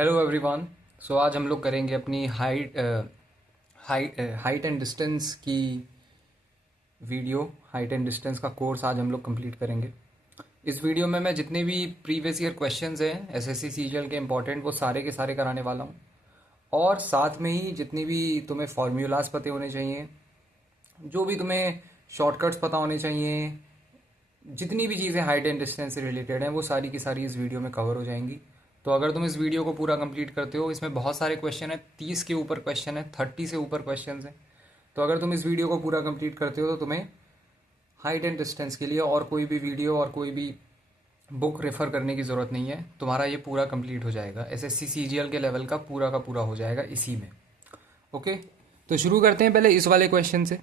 Hello everyone. सो आज हम लोग करेंगे अपनी हाइट एंड डिस्टेंस की वीडियो। हाइट एंड डिस्टेंस का कोर्स आज हम लोग कंप्लीट करेंगे। इस वीडियो में मैं जितने भी प्रीवियस ईयर क्वेश्चंस हैं एसएससी सीजीएल के इंपॉर्टेंट वो सारे के सारे कराने वाला हूँ। और साथ में ही जितनी भी तुम्हें फॉर्मूलाज पते होने चाहिए, जो भी तुम्हें शॉर्टकट्स पता होने चाहिए, जितनी भी चीज़ें हाइट एंड डिस्टेंस से रिलेटेड हैं वो सारी की सारी इस वीडियो में कवर हो जाएंगी। तो अगर तुम इस वीडियो को पूरा कंप्लीट करते हो, इसमें बहुत सारे क्वेश्चन हैं, 30 के ऊपर क्वेश्चन है, 30 से ऊपर क्वेश्चन हैं। तो अगर तुम इस वीडियो को पूरा कंप्लीट करते हो तो तुम्हें हाइट एंड डिस्टेंस के लिए और कोई भी वीडियो और कोई भी बुक रेफर करने की ज़रूरत नहीं है। तुम्हारा ये पूरा कंप्लीट हो जाएगा, एसएससी सीजीएल के लेवल का पूरा हो जाएगा इसी में। ओके, तो शुरू करते हैं पहले इस वाले क्वेश्चन से।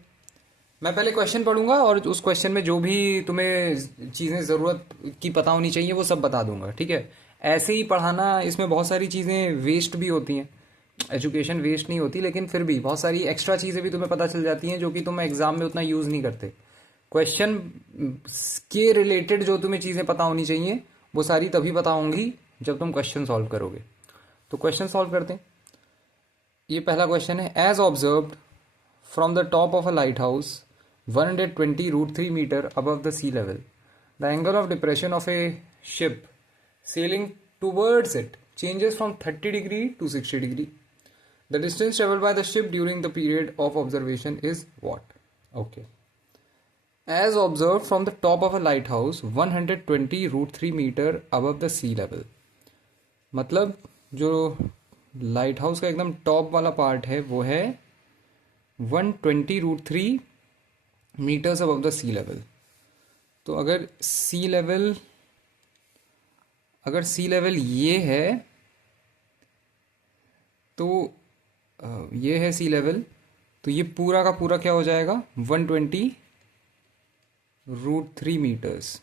मैं पहले क्वेश्चन पढ़ूंगा और उस क्वेश्चन में जो भी तुम्हें चीज़ें ज़रूरत की पता होनी चाहिए वो सब बता दूंगा, ठीक है। ऐसे ही पढ़ाना, इसमें बहुत सारी चीज़ें वेस्ट भी होती हैं। एजुकेशन वेस्ट नहीं होती, लेकिन फिर भी बहुत सारी एक्स्ट्रा चीज़ें भी तुम्हें पता चल जाती हैं जो कि तुम एग्जाम में उतना यूज़ नहीं करते। क्वेश्चन के रिलेटेड जो तुम्हें चीज़ें पता होनी चाहिए वो सारी तभी पता होंगी जब तुम क्वेश्चन सॉल्व करोगे। तो क्वेश्चन सॉल्व करते हैं। ये पहला क्वेश्चन है, as observed from the top of a light house 120 √3 meter above the sea level, the angle of depression of a ship sailing towards it changes from 30 degree to 60 degree. The distance traveled by the ship during the period of observation is what? Okay. As observed from the top of a lighthouse 120 √3 meter above the sea level. मतलब जो light house का एकदम top वाला part है वो है 120 √3 metres above the sea level. तो अगर सी लेवल ये है तो ये है सी लेवल, तो ये पूरा का पूरा क्या हो जाएगा 120 √3 metres.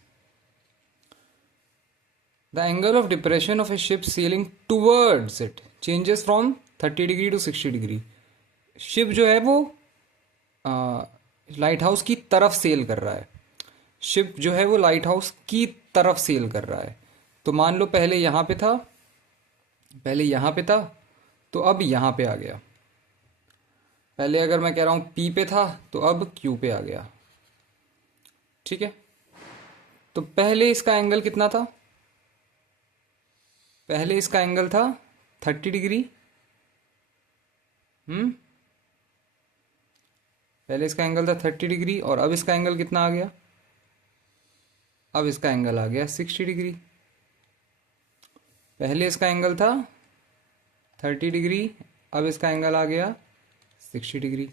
The angle of depression of a ship sailing towards it changes from 30 degree to 60 degree. Ship जो है वो लाइट हाउस की तरफ सेल कर रहा है। शिप जो है वो लाइट हाउस की तरफ सेल कर रहा है। तो मान लो पहले यहाँ पे था, तो अब यहाँ पे आ गया। पहले अगर मैं कह रहा हूँ पी पे था तो अब क्यू पे आ गया, ठीक है। तो पहले इसका एंगल कितना था? पहले इसका एंगल था 30 डिग्री। पहले इसका एंगल था 30 डिग्री और अब इसका एंगल कितना आ गया? अब इसका एंगल आ गया 60 डिग्री। पहले इसका एंगल था 30 डिग्री, अब इसका एंगल आ गया 60 डिग्री।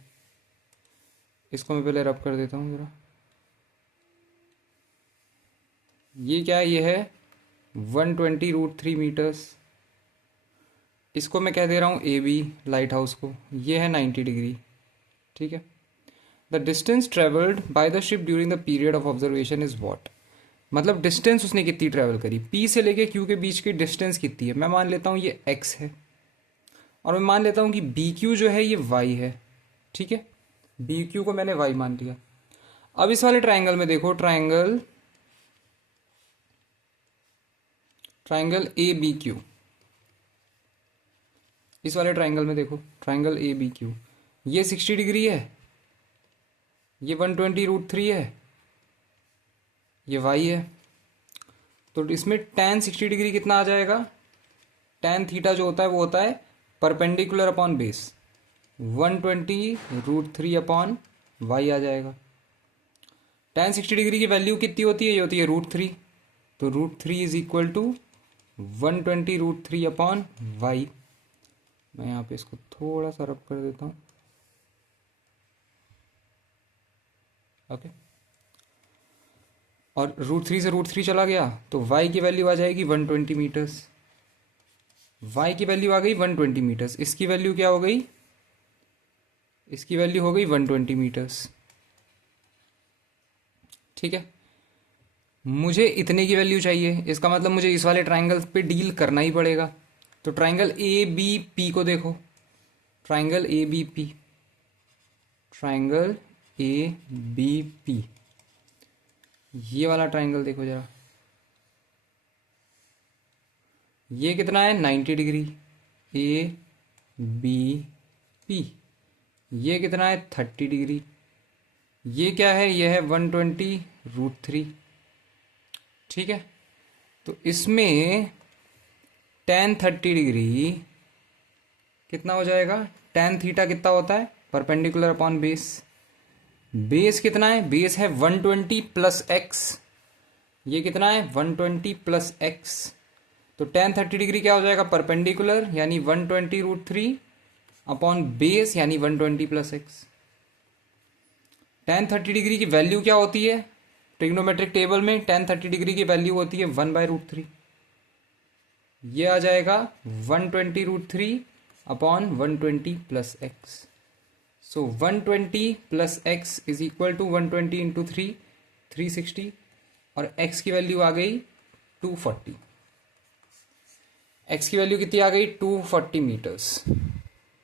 इसको मैं पहले रब कर देता हूँ जरा। ये क्या है? ये है 120 √3 मीटर्स। इसको मैं कह दे रहा हूँ ए बी लाइट हाउस को। ये है 90 डिग्री, ठीक है। The distance travelled by the ship during the period of observation is what. मतलब डिस्टेंस उसने कितनी ट्रेवल करी, पी से लेके क्यू के बीच की डिस्टेंस कितनी है। मैं मान लेता हूँ ये एक्स है और मैं मान लेता हूँ कि बी क्यू जो है ये वाई है, ठीक है। बी क्यू को मैंने वाई मान लिया। अब इस वाले ट्राइंगल में देखो, ट्राइंगल ए बी क्यू। इस वाले ट्राइंगल में देखो, ट्राइंगल ए बी क्यू, ये 60 डिग्री है, ये 120 √3 है, ये वाई है। तो इसमें tan 60 डिग्री कितना आ जाएगा? tan थीटा जो होता है वो होता है perpendicular upon base, 120 √3 upon y आ जाएगा। tan 60 डिग्री की वैल्यू कितनी होती है? ये होती है √3। तो √3 is equal to 120 √3 upon Y. मैं यहाँ पे इसको थोड़ा सा रब कर देता हूँ, ओके। और √3 से √3 चला गया तो y की वैल्यू आ जाएगी 120 मीटर्स। y की वैल्यू आ गई 120 मीटर्स। इसकी वैल्यू क्या हो गई? इसकी वैल्यू हो गई 120 मीटर्स, ठीक है। मुझे इतने की वैल्यू चाहिए, इसका मतलब मुझे इस वाले ट्राइंगल पे डील करना ही पड़ेगा। तो ट्राइंगल ए बी पी को देखो, triangle A B P, triangle A B P, ये वाला ट्राइंगल देखो जरा। ये कितना है? 90 डिग्री। ए बी पी, ये कितना है 30 डिग्री, ये क्या है, ये है 120√3। ठीक है, तो इसमें tan 30 डिग्री कितना हो जाएगा, tan थीटा कितना होता है, परपेंडिकुलर अपॉन बेस। बेस कितना है, बेस है 120 प्लस एक्स, ये कितना है 120 प्लस एक्स। तो tan 30 डिग्री क्या हो जाएगा, परपेंडिकुलर यानी 120√3 अपॉन बेस यानी 120 प्लस एक्स। tan 30 डिग्री की वैल्यू क्या होती है, ट्रिग्नोमेट्रिक टेबल में tan 30 डिग्री की वैल्यू होती है 1/√3। ये आ जाएगा 120√3 upon 120 plus X. So 120 plus X is equal to 120 into 3, 360, और x की वैल्यू आ गई 240। x की वैल्यू कितनी आ गई, 240 मीटर्स।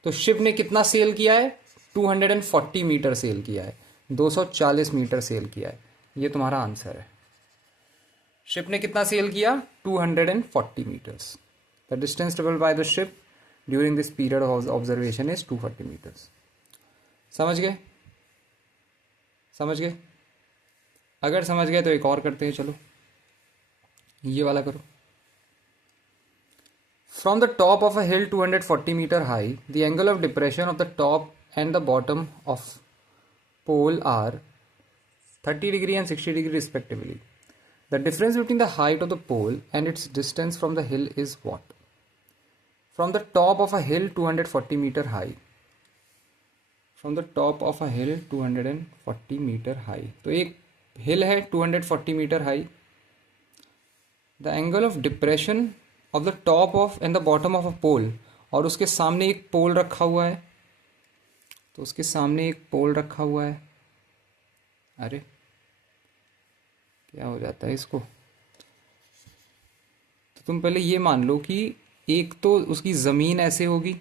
तो शिप ने कितना सेल किया है, 240 मीटर सेल किया है, 240 मीटर सेल किया है। ये तुम्हारा आंसर है। शिप ने कितना सेल किया, 240 metres. The distance travelled by the ship during this period of observation is 240 metres. समझ गए, समझ गए? अगर समझ गए तो एक और करते हैं, चलो ये वाला करो। From the top of a hill 240 meter high, the angle of depression of the top and the bottom of pole are 30 degree and 60 degree respectively. The difference between the height of the pole and its distance from the hill is what? From the top of a hill 240 meter high. From the top of a hill 240 meter high. तो एक hill है 240 meter high. The angle of depression of the top of and the bottom of a pole, और उसके सामने एक पोल रखा हुआ है, तो उसके सामने एक पोल रखा हुआ है। अरे क्या हो जाता है इसको, तो तुम पहले ये मान लो कि एक तो उसकी ज़मीन ऐसे होगी,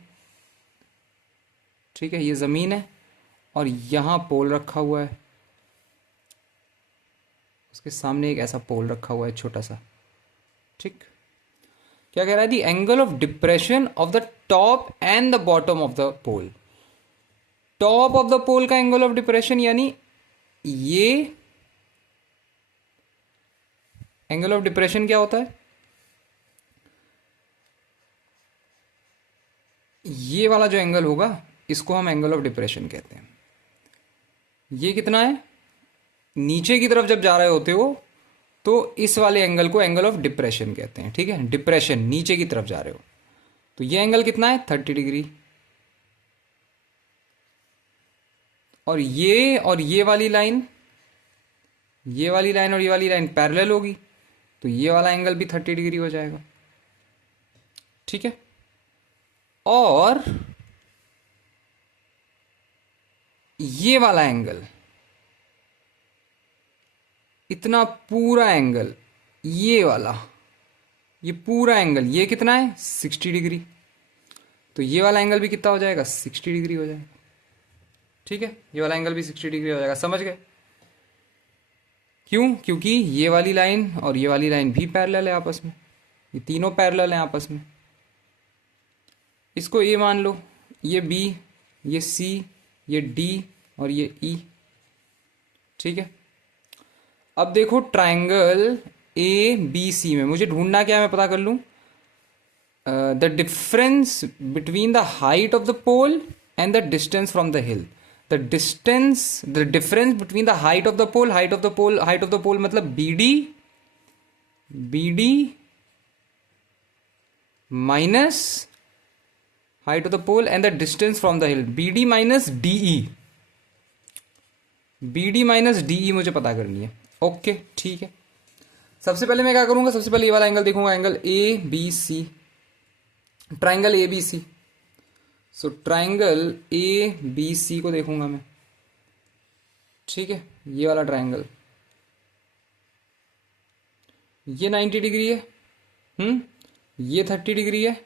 ठीक है, ये ज़मीन है और यहाँ पोल रखा हुआ है, उसके सामने एक ऐसा पोल रखा हुआ है छोटा सा। ठीक, क्या कह रहा है, the angle of depression of the top and the bottom of the pole. Top of the pole का एंगल ऑफ डिप्रेशन यानी ये एंगल ऑफ डिप्रेशन क्या होता है, ये वाला जो एंगल होगा इसको हम एंगल ऑफ डिप्रेशन कहते हैं। ये कितना है, नीचे की तरफ जब जा रहे होते हो तो इस वाले एंगल को एंगल ऑफ डिप्रेशन कहते हैं। ठीक है, डिप्रेशन नीचे की तरफ जा रहे हो, तो ये एंगल कितना है 30 डिग्री। और ये वाली लाइन, ये वाली लाइन और ये वाली लाइन पैरेलल होगी, तो ये वाला एंगल भी 30 डिग्री हो जाएगा। ठीक है, और ये वाला एंगल, इतना पूरा एंगल, ये वाला, ये पूरा एंगल, ये कितना है 60 डिग्री, तो ये वाला एंगल भी कितना हो जाएगा 60 डिग्री हो जाएगा। ठीक है, ये वाला एंगल भी 60 डिग्री हो जाएगा। समझ गए क्यों, क्योंकि ये वाली लाइन और ये वाली लाइन भी पैरेलल है आपस में, ये तीनों पैरेलल हैं आपस में। इसको ए मान लो, ये बी, ये सी, ये डी और ये ई। ठीक है, अब देखो ट्राइंगल ए बी सी में मुझे ढूंढना क्या है, मैं पता कर लूं the difference between the height of the pole and the distance from the hill. The distance, the difference between the height of the pole, height of the pole, height of the pole मतलब B D minus height of the pole and the distance from the hill, B D minus DE, B D minus DE मुझे पता करनी है। Okay ठीक है, सबसे पहले मैं क्या करूंगा, सबसे पहले ये वाला एंगल देखूंगा, angle A B C, triangle A B C. So triangle A B C को देखूंगा मैं। ठीक है, ये वाला ट्राइंगल, ये 90 डिग्री है, ये 30 डिग्री है,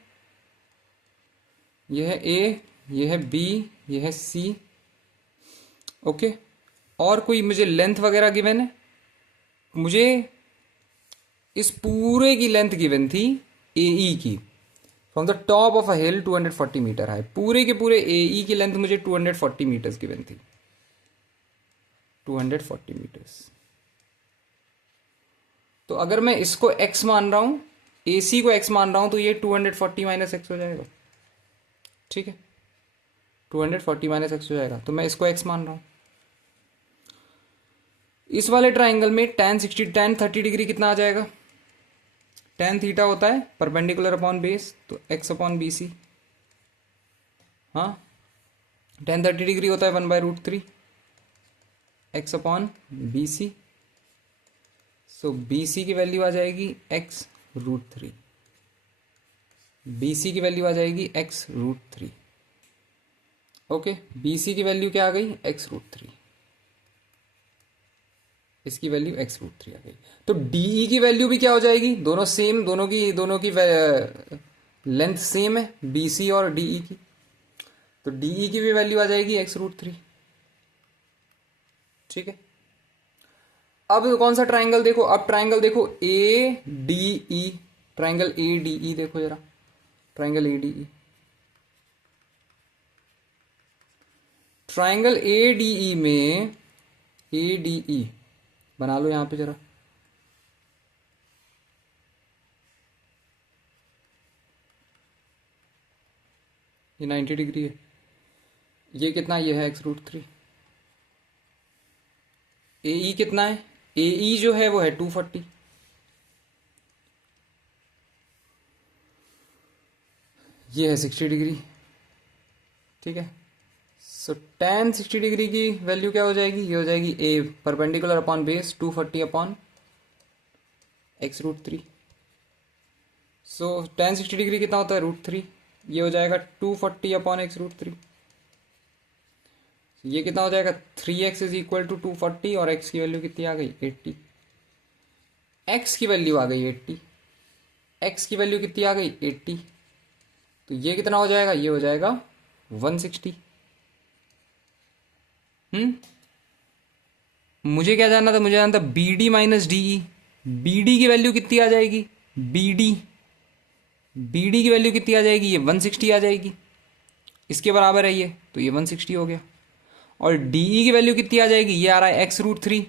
ये है ए, ये है बी, ये है सी। ओके, और कोई मुझे लेंथ वगैरह गिवन है, मुझे इस पूरे की लेंथ गिवन थी ए ई की, from the top of a hill 240 metre high, पूरे के पूरे AE की लेंथ मुझे 240 मीटर्स गिवन थी, 240 मीटर्स। तो अगर मैं इसको x मान रहा हूं, AC को x मान रहा हूं, तो ये 240 माइनस एक्स हो जाएगा, ठीक है, 240 माइनस एक्स हो जाएगा, तो मैं इसको x मान रहा हूं। इस वाले ट्राइंगल में tan 30 डिग्री कितना आ जाएगा, tan थीटा होता है परपेंडिकुलर अपॉन बेस, तो x अपॉन बी सी, हाँ, tan 30 डिग्री होता है 1/√3 x अपॉन बी सी। सो बी सी की वैल्यू आ जाएगी x√3, बी सी की वैल्यू आ जाएगी x√3। ओके, बी सी की वैल्यू क्या आ गई, x√3, इसकी वैल्यू x√3 आ गई। तो DE की वैल्यू भी क्या हो जाएगी, दोनों सेम, दोनों की लेंथ सेम है, BC और DE की, तो DE की भी वैल्यू आ जाएगी x√3, ठीक है। अब कौन सा ट्राइंगल देखो, अब ट्राइंगल देखो ADE, ट्राइंगल ADE देखो जरा, ट्राइंगल ADE, ट्राइंगल ADE में ADE बना लो यहां पे जरा, ये 90 डिग्री है, ये कितना, ये है x√3। AE कितना है, AE जो है वो है 240, ये है 60 डिग्री, ठीक है। सो tan 60 डिग्री की वैल्यू क्या हो जाएगी, ये हो जाएगी A perpendicular upon base 240 upon x√3। So tan 60 degree कितना होता है, √3, ये हो जाएगा 240 अपॉन x√3, ये कितना हो जाएगा 3x इज इक्वल टू 240, और x की वैल्यू कितनी आ गई 80, x की वैल्यू आ गई 80, x की वैल्यू कितनी आ गई 80, तो ये कितना हो जाएगा, ये हो जाएगा 160। मुझे क्या जानना था, मुझे जानना था BD माइनस DE, BD की वैल्यू कितनी आ जाएगी, BD की वैल्यू कितनी आ जाएगी, ये 160 आ जाएगी, इसके बराबर है ये, तो ये 160 हो गया। और DE की वैल्यू कितनी आ जाएगी, ये आ रहा है x√3,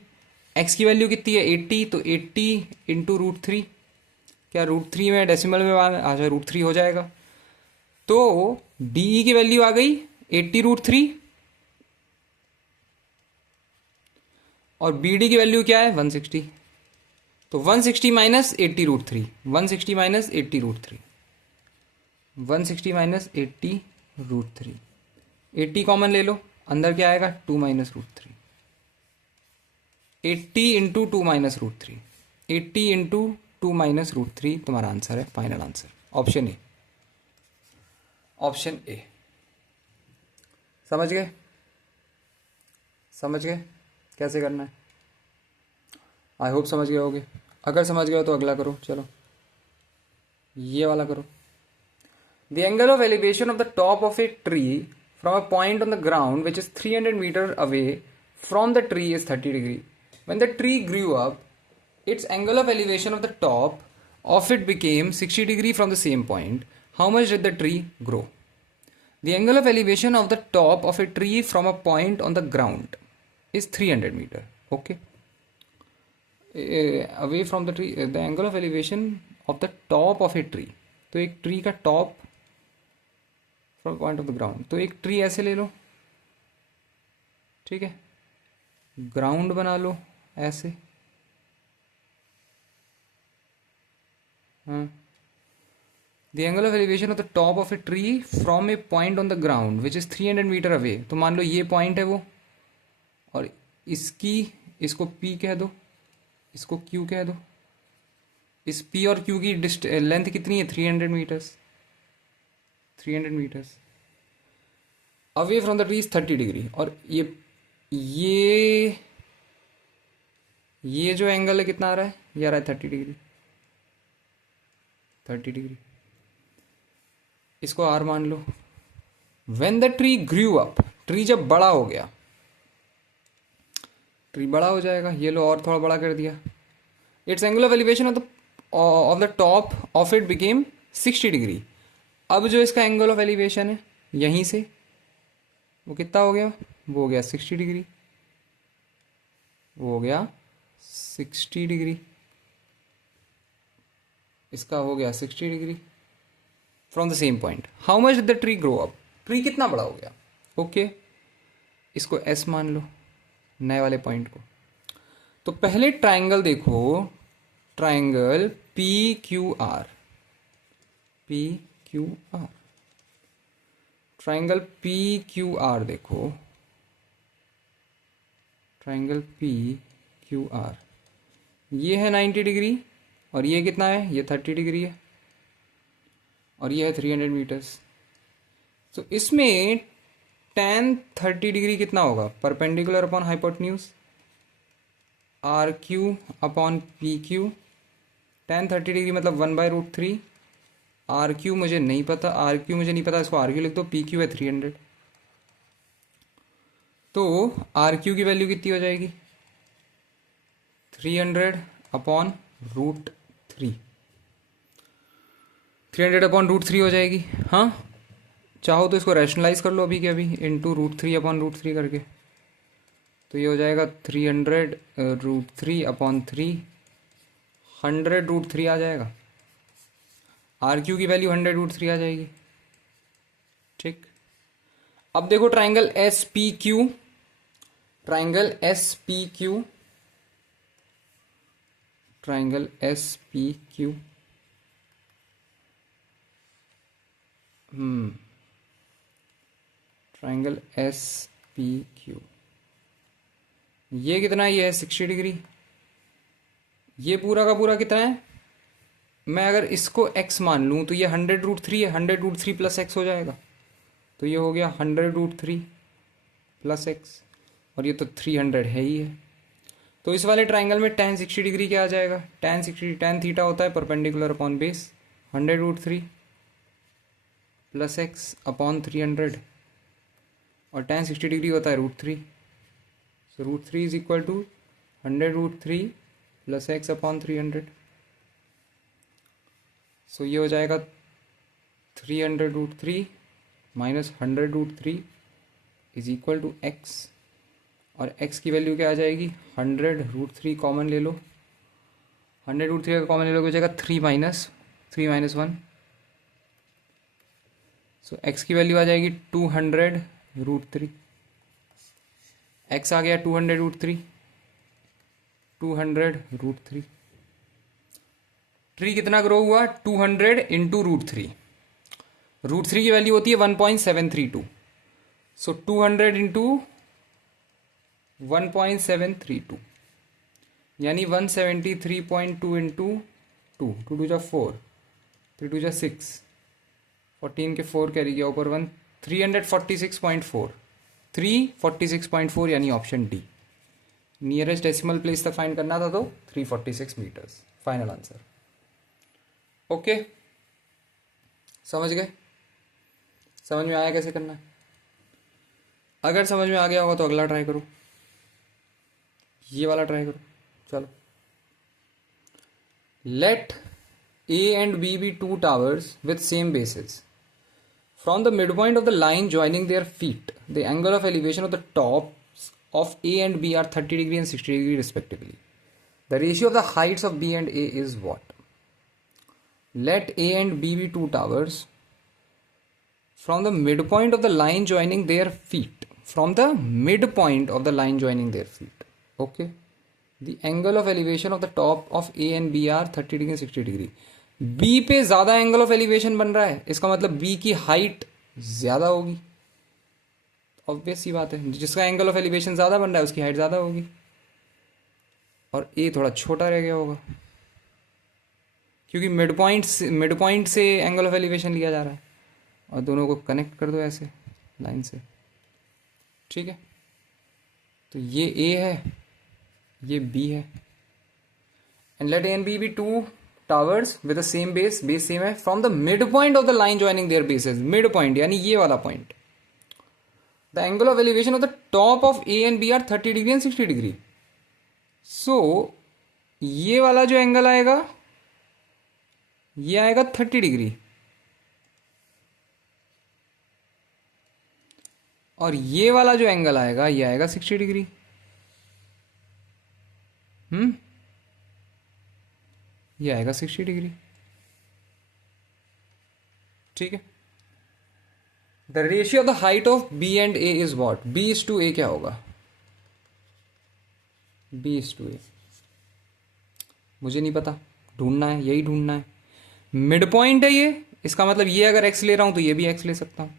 x की वैल्यू कितनी है 80, तो 80 इंटू √3, क्या √3 में डेसिमल में आ जाए, √3 हो जाएगा। तो DE की वैल्यू आ गई 80√3, और BD की वैल्यू क्या है 160, तो 160 माइनस 80√3, 160 माइनस 80√3, 160 माइनस 80√3, 80 कॉमन ले लो, अंदर क्या आएगा 2 minus √3, 80 into 2 minus √3, 80 into 2 minus √3 तुम्हारा आंसर है, final answer option A, option A. समझ गए, समझ गए कैसे करना है, आई होप समझ गए होगे, अगर समझ गए हो तो अगला करो, चलो ये वाला करो। The angle of elevation of the top of a tree from a point on the ground which is 300 meters away from the tree is 30 degree. When the tree grew up, its angle of elevation of the top of it became 60 degree from the same point. How much did the tree grow? The angle of elevation of the top of a tree from a point on the ground is 300 meter. Okay. Away from the tree, the angle of elevation of the top of a tree. तो एक tree का top from point of the ground, तो एक tree ऐसे ले लो, ठीक है, ground बना लो ऐसे, हाँ, the angle of elevation of the top of a tree from a point on the ground which is 300 metre away, तो मान लो ये पॉइंट है वो, और इसको P कह दो, इसको Q कह दो, इस P और Q की लेंथ कितनी है 300 metres, 300 metres, away from the tree is 30 degree, और ये जो एंगल है कितना आ रहा है, ये आ रहा है 30 डिग्री, 30 डिग्री, इसको R मान लो। When the tree grew up, tree जब बड़ा हो गया, ट्री बड़ा हो जाएगा, ये लो और थोड़ा बड़ा कर दिया, it's angle of elevation of the top of it became 60 degree. अब जो इसका एंगल ऑफ एलिवेशन है यहीं से वो कितना हो गया, वो हो गया 60 डिग्री, वो हो गया 60 डिग्री, इसका हो गया 60 degree from the same point. How much did the tree grow up, tree कितना बड़ा हो गया। ओके इसको एस मान लो, नए वाले पॉइंट को। तो पहले ट्राइंगल देखो, triangle P Q R, P Q R, triangle P Q R देखो, ट्राइंगल पी क्यू आर, ये है 90 डिग्री और ये कितना है, ये 30 डिग्री है और ये है 300 मीटर्स। तो इसमें tan 30 डिग्री कितना होगा, perpendicular upon hypotenuse, R Q upon P Q. tan 30 degree मतलब 1/√3, आर क्यू मुझे नहीं पता, आर क्यू मुझे नहीं पता, इसको आर क्यू लिख दो, पी क्यू है 300। तो आर क्यू की वैल्यू कितनी हो जाएगी, 300 अपॉन √3, 300 अपॉन √3 हो जाएगी। हाँ चाहो तो इसको रैशनलाइज कर लो अभी के अभी, इंटू √3 अपॉन √3 करके, तो ये हो जाएगा 300 √3 अपॉन 3, 100√3 आ जाएगा। आर क्यू की वैल्यू 100√3 आ जाएगी। ठीक, अब देखो triangle S P Q, triangle S P Q, triangle S P Q, triangle S P Q, ये कितना है, ये है 60 डिग्री, ये पूरा का पूरा कितना है, मैं अगर इसको x मान लूँ तो ये 100√3 है, 100√3 प्लस x हो जाएगा, तो ये हो गया 100√3 प्लस x, और ये तो 300 है ही है। तो इस वाले ट्राइंगल में tan 60 डिग्री क्या आ जाएगा, tan थीटा होता है perpendicular upon base, 100√3 plus x upon 300, और tan 60 डिग्री होता है √3, so √3 is equal to 100√3 plus x upon 300। So ये हो जाएगा 300√3 minus 100√3 is equal to x, और x की वैल्यू क्या आ जाएगी, 100√3 कॉमन ले लो, 100√3 का कॉमन ले लो, हो जाएगा 3 - 1, सो x की वैल्यू आ जाएगी 200√3, x आ गया 200√3, 200√3, ट्री कितना ग्रो हुआ, 200 इंटू √3, √3 की वैल्यू होती है 1.732, सो 200 इंटू 1.732 यानी 173.2 इंटू 2, 2 × 4, 3 × 6, 14 के 4 कैरी गया ऊपर 1, 346.4, 346.4 यानी option D. Nearest decimal place तक फाइंड करना था तो 346 मीटर्स, फाइनल आंसर। ओके समझ गए, समझ में आया कैसे करना है। अगर समझ में आ गया होगा तो अगला ट्राई करो, ये वाला ट्राई करो। चलो, late A and B be two towers with same bases. From the midpoint of the line joining their feet, the angle of elevation of the tops of A and B are 30 degree and 60 degree respectively. The ratio of the heights of B and A is what? Let A and B be two towers. From the midpoint of the line joining their feet. From the midpoint of the line joining their feet. Okay. The angle of elevation of the top of A and B are 30 degree and 60 degree. B पे ज्यादा angle of elevation बन रहा है, इसका मतलब B की height ज्यादा होगी, ऑब्वियस सी बात है, जिसका एंगल ऑफ एलिवेशन ज्यादा बन रहा है उसकी हाइट ज्यादा होगी, और A थोड़ा छोटा रह गया होगा क्योंकि मिड पॉइंट से एंगल ऑफ एलिवेशन लिया जा रहा है, और दोनों को कनेक्ट कर दो ऐसे लाइन से। ठीक है, तो ये A है, ये B है, and let A and B be two towers with the same base, base same है, from the midpoint of the line joining their bases, midpoint यानी ये वाला point, the angle of elevation of the top of A and B are 30 degree and 60 degree. So ये वाला जो angle आएगा ये आएगा 30 डिग्री, और ये वाला जो एंगल आएगा ये आएगा 60 डिग्री। ये आएगा 60 डिग्री। ठीक है। The ratio of the height of B and A is what? B is to A क्या होगा? बी इज टू ए मुझे नहीं पता, ढूंढना है, यही ढूंढना है। मिड पॉइंट है ये, इसका मतलब ये अगर एक्स ले रहा हूं तो ये भी एक्स ले सकता हूं।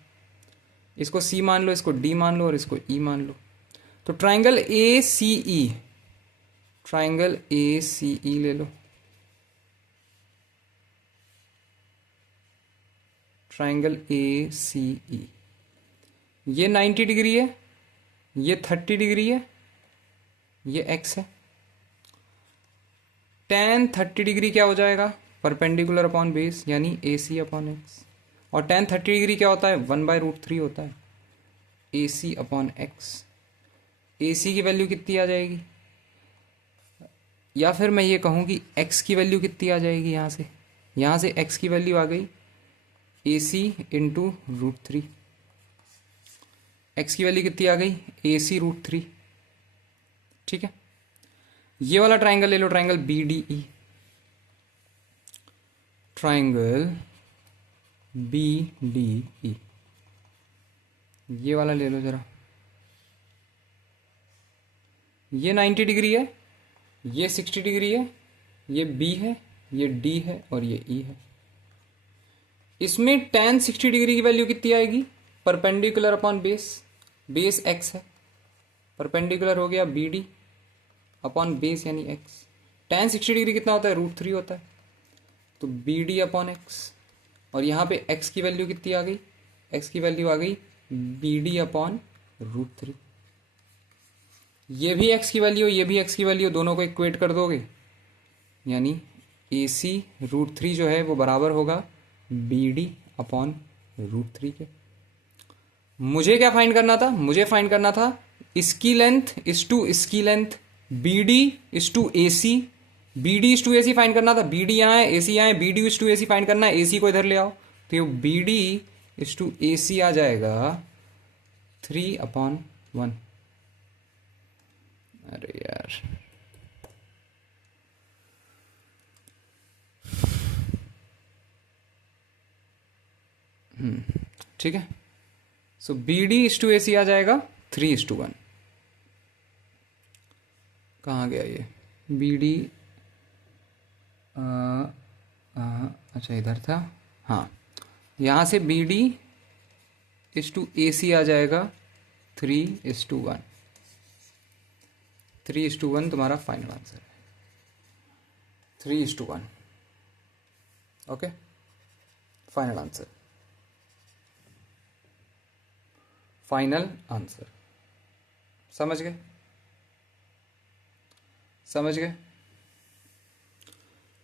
इसको सी मान लो, इसको डी मान लो और इसको ई मान लो। तो triangle A C E, triangle ए सी ई ले लो। ट्राइंगल ए सी ई, ये 90 डिग्री है, ये 30 डिग्री है, ये एक्स है। tan 30 डिग्री क्या हो जाएगा? परपेंडिकुलर अपॉन बेस, यानी ए सी अपॉन एक्स। और tan 30 डिग्री क्या होता है? 1/√3 होता है, ए सी अपॉन एक्स। ए सी की वैल्यू कितनी आ जाएगी? या फिर मैं ये कहूँ कि x की वैल्यू कितनी आ जाएगी? यहाँ से x की वैल्यू आ गई ए सी इंटू √3। एक्स की वैल्यू कितनी आ गई? ए सी √3। ठीक है। ये वाला ट्राइंगल ले लो, triangle B D E, triangle B D E, ये वाला ले लो जरा। ये 90 डिग्री है, ये 60 डिग्री है, ये बी है, ये डी है और ये ई है। इसमें tan 60 डिग्री की वैल्यू कितनी आएगी? Perpendicular upon base, base x है, परपेंडिकुलर हो गया बी डी अपॉन बेस यानी x। tan 60 डिग्री कितना होता है? √3 होता है, तो बी डी अपॉन एक्स। और यहाँ पे x की वैल्यू कितनी आ गई? x की वैल्यू आ गई बी डी अपॉन √3। ये भी x की वैल्यू, ये भी x की वैल्यू, दोनों को इक्वेट कर दोगे, यानी ए सी √3 जो है वो बराबर होगा बी डी अपॉन √3 के। मुझे क्या फाइंड करना था? मुझे फाइंड करना था इसकी लेंथ इज टू इसकी length, B D is to A C, B D is to A C find करना था। बी डी यहाँ है, ए सी यहाँ है, B D is to A C find करना है, ए सी को इधर ले आओ, तो ये B D is to A सी आ जाएगा 3/1। अरे यार, ठीक है। सो B D is to A सी आ जाएगा 3:1। कहाँ गया ये बी डी? अच्छा इधर था, हाँ। यहाँ से B D is to A सी आ जाएगा 3:1। 3:1 तुम्हारा फाइनल आंसर है, 3:1। Okay, final answer, final answer. समझ गए? समझ गए?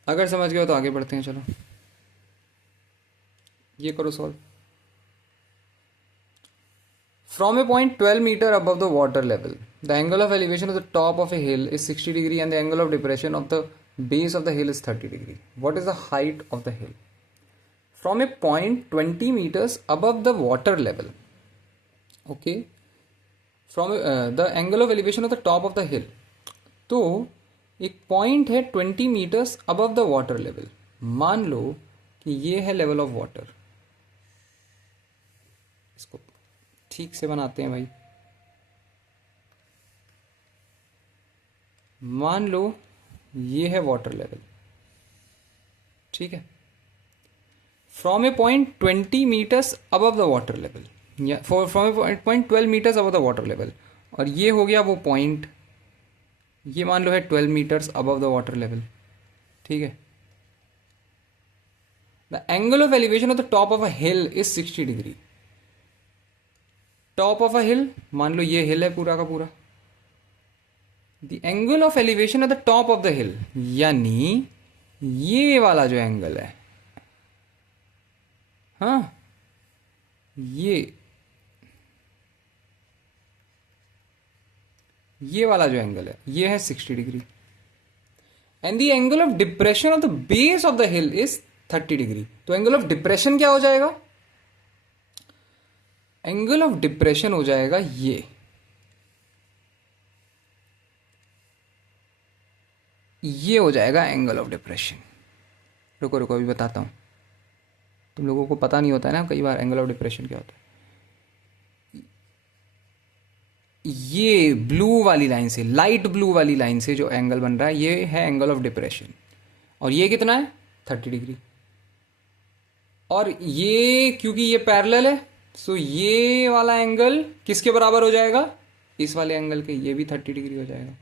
अगर समझ गए हो तो आगे बढ़ते हैं। चलो ये करो solve. From a point 12 metre above the water level, the angle of elevation of the top of a hill is 60 degree and the angle of depression of the base of the hill is 30 degree. What is the height of the hill from a point 20 metres above the water level? Okay, from the angle of elevation of the top of the hill. तो एक point है 20 metres above the water level. मान लो कि ये है level of water. इसको ठीक से बनाते हैं भाई। मान लो ये है वाटर लेवल, ठीक है, from a point 20 metres above the water level, या from a point 12 metres above the water level. और ये हो गया वो पॉइंट, ये मान लो है 12 metres above the water level, ठीक है। The angle of elevation of the top of a hill is 60 degree. Top of a hill, मान लो ये हिल है पूरा का पूरा। The angle of elevation of the top of the hill, यानी ये वाला जो एंगल है, हाँ, ये वाला जो एंगल है ये है 60 degree. And the angle of depression of the base of the hill is 30 degree. तो एंगल ऑफ डिप्रेशन क्या हो जाएगा? एंगल ऑफ डिप्रेशन हो जाएगा ये हो जाएगा एंगल ऑफ डिप्रेशन। रुको रुको अभी बताता हूँ, तुम लोगों को पता नहीं होता है ना कई बार एंगल ऑफ डिप्रेशन क्या होता है। ये ब्लू वाली लाइन से, लाइट ब्लू वाली लाइन से जो एंगल बन रहा है ये है एंगल ऑफ डिप्रेशन। और ये कितना है? 30 डिग्री। और ये क्योंकि ये पैरेलल है, सो ये वाला एंगल किसके बराबर हो जाएगा? इस वाले एंगल के। ये भी 30 डिग्री हो जाएगा।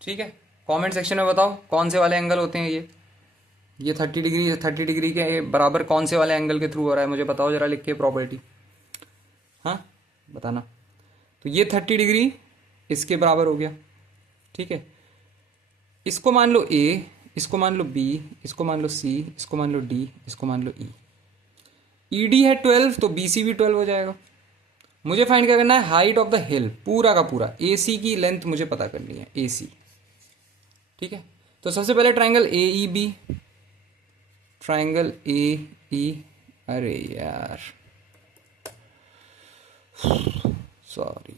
ठीक है, कमेंट सेक्शन में बताओ कौन से वाले एंगल होते हैं ये 30 डिग्री के बराबर कौन से वाले एंगल के थ्रू हो रहा है, मुझे बताओ जरा लिख के प्रॉपर्टी। हाँ बताना। तो ये 30 डिग्री इसके बराबर हो गया। ठीक है, इसको मान लो ए, इसको मान लो बी, इसको मान लो सी, इसको मान लो डी, इसको मान लो ई। ई डी है 12 तो बी सी भी 12 हो जाएगा। मुझे फाइंड क्या करना है? हाइट ऑफ द हिल पूरा का पूरा, ए सी की लेंथ मुझे पता करनी है, ए सी। ठीक है, तो सबसे पहले triangle A E B, triangle A E, अरे यार सॉरी,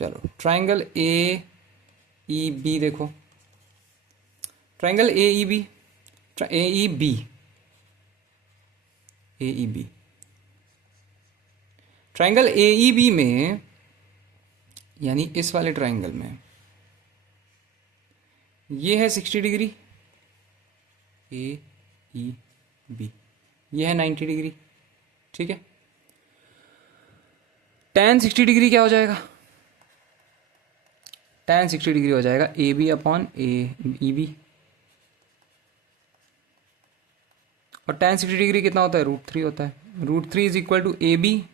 चलो ट्राइंगल ए ई बी देखो, triangle A E B, A E B, A E B, triangle A E B में यानी इस वाले ट्राइंगल में ये है 60 डिग्री, ए ई बी, ये है 90 डिग्री। ठीक है, tan 60 डिग्री क्या हो जाएगा? tan 60 डिग्री हो जाएगा A B upon A E B. और tan 60 डिग्री कितना होता है? √3 होता है। √3 is equal to A B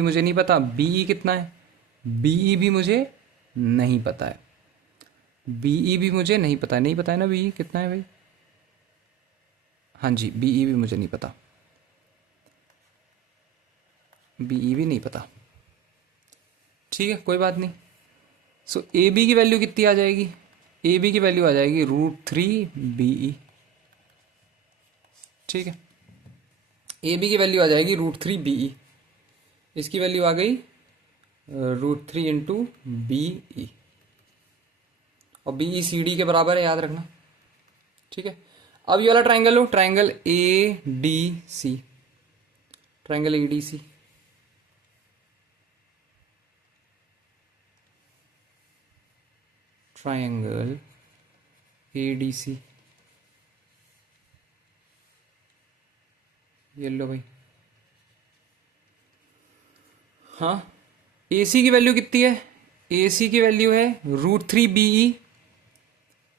मुझे नहीं पता, बी ई कितना है? बी ई भी मुझे नहीं पता है, बी ई भी मुझे नहीं पता है, नहीं पता है ना बी ई कितना है भाई? हाँ जी, बी ई भी मुझे नहीं पता, बी ई भी नहीं पता। ठीक है, कोई बात नहीं। सो ए बी की वैल्यू कितनी आ जाएगी? ए बी की वैल्यू आ जाएगी √3 बी ई। ठीक है, ए बी की वैल्यू आ जाएगी √3 बी ई, इसकी वैल्यू आ गई √3 इंटू बी ई, और बी ई सी डी के बराबर है, याद रखना। ठीक है, अब ये वाला ट्राइंगल लो, triangle A D C, triangle A D C, triangle A D C, ये लो भाई। हाँ, ए सी की वैल्यू कितनी है? ए सी की वैल्यू है √3 बी ई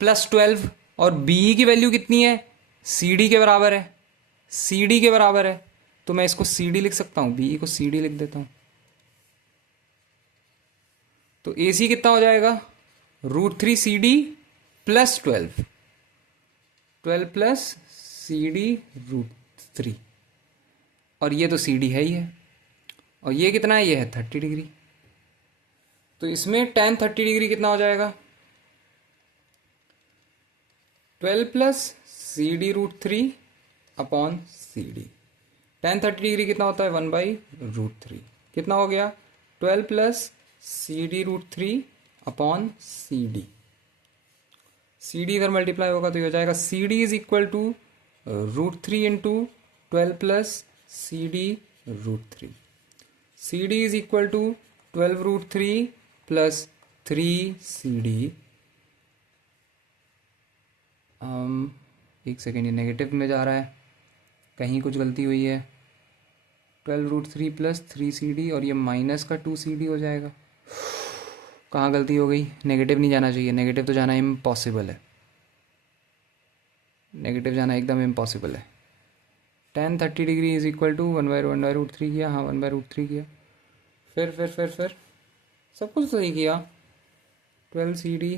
प्लस 12, और बी ई की वैल्यू कितनी है? सी डी के बराबर है, सी डी के बराबर है, तो मैं इसको सी डी लिख सकता हूँ, बी ई को सी डी लिख देता हूँ। तो ए सी कितना हो जाएगा? √3 C D plus 12, 12 plus C D √3, और ये तो सी डी है ही है, और ये कितना है? ये है 30 डिग्री। तो इसमें tan 30 डिग्री कितना हो जाएगा? 12 plus C D √3 upon C D. tan 30 degree कितना होता है? 1/√3। कितना हो गया? 12 plus C D √3 upon C D. C D इधर मल्टीप्लाई होगा तो ये हो जाएगा C D is equal to √3 into 12 plus C D √3। C D is equal to 12 √3 plus 3 C D. एक सेकेंड, ये नेगेटिव में जा रहा है, कहीं कुछ गलती हुई है। 12 √3 प्लस 3 सी डी, और ये माइनस का 2 सी डी हो जाएगा। कहाँ गलती हो गई? नेगेटिव नहीं जाना चाहिए, नेगेटिव तो जाना इम्पॉसिबल है, नेगेटिव जाना एकदम इम्पॉसिबल है। tan 30 degree is equal to 1/√3 किया, हाँ 1/√3 किया, फिर सब कुछ सही किया। 12 सी डी,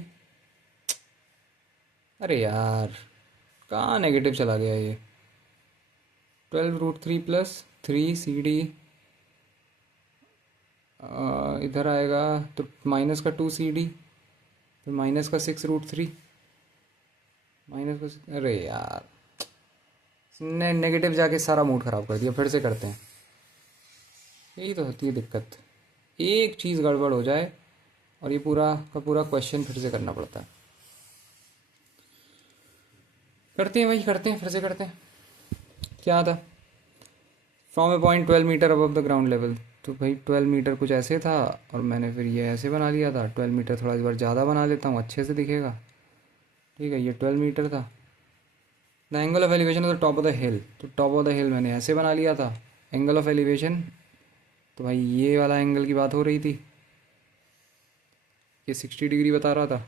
अरे यार कहाँ नेगेटिव चला गया ये? 12 √3 प्लस 3 सी डी, इधर आएगा तो माइनस का 2 सी डी, फिर माइनस का 6 √3, माइनस का, अरे यार ने नेगेटिव जाके सारा मूड ख़राब कर दिया। फिर से करते हैं, यही तो होती है दिक्कत, एक चीज़ गड़बड़ हो जाए और ये पूरा का पूरा क्वेश्चन फिर से करना पड़ता है। करते हैं भाई, करते हैं, फिर से करते हैं। क्या था? From a point 12 metre above the ground level. तो भाई 12 मीटर कुछ ऐसे था और मैंने फिर ये ऐसे बना लिया था। 12 मीटर थोड़ा इस बार ज़्यादा बना लेता हूँ, अच्छे से दिखेगा। ठीक है, ये 12 मीटर था। The angle of elevation of the top of the hill, तो टॉप ऑफ द हिल मैंने ऐसे बना लिया था। एंगल ऑफ एलिवेशन, तो भाई ये वाला एंगल की बात हो रही थी, ये 60 डिग्री बता रहा था।